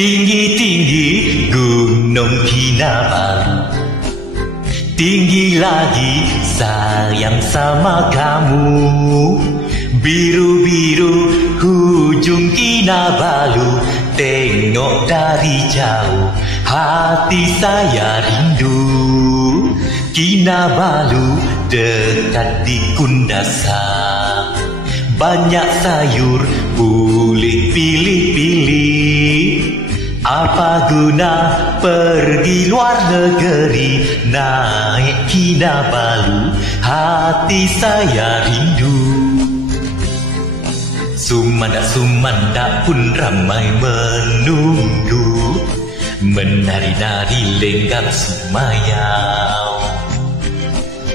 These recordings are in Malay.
Tinggi-tinggi Gunung Kinabalu, tinggi lagi sayang sama kamu. Biru-biru hujung Kinabalu, tengok dari jauh hati saya rindu. Kinabalu dekat di Kundasang, banyak sayur boleh pilih-pilih. Apa guna pergi luar negeri, naik Kinabalu hati saya rindu. Sumandak-sumandak pun ramai menunggu, menari-nari lenggam sumayau.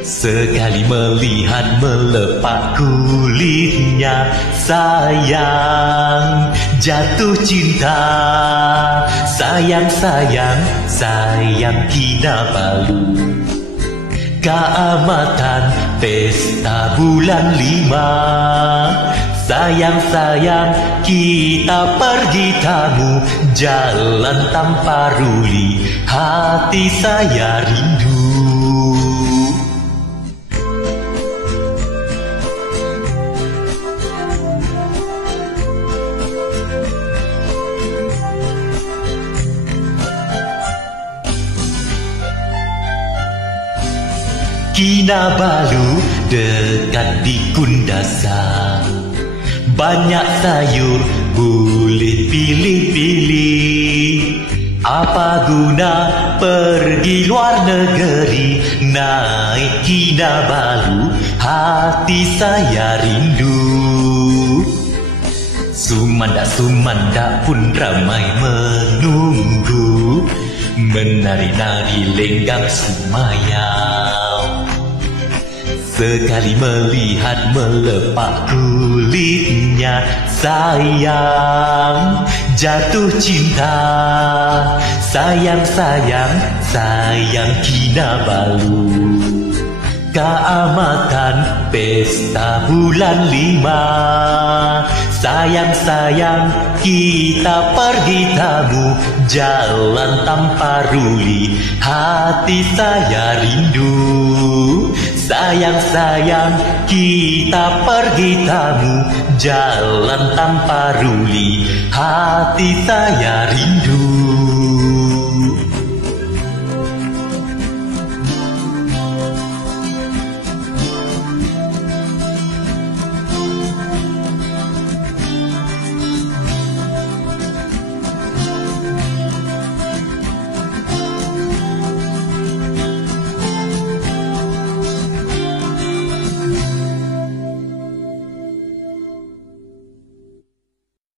Sekali melihat melepak kulitnya, sayang jatuh cinta. Sayang, sayang, sayang Kinabalu. Keamatan pesta bulan 5, sayang, sayang kita pergi tamu, jalan tanpa ruli, hati saya rindu. Kinabalu dekat di Kundasang, banyak sayur boleh pilih-pilih. Apa guna pergi luar negeri, naik Kinabalu hati saya rindu. Sumandak-sumandak pun ramai menunggu, menari-nari lenggam sumayau. Sekali melihat melepak kulitnya, sayang jatuh cinta. Sayang, sayang, sayang Kinabalu. Keamatan pesta bulan 5, sayang, sayang kita pergi tamu, jalan tanpa ruli, hati saya rindu. Sayang, sayang kita pergi tamu, jalan tanpa ruli, hati saya rindu.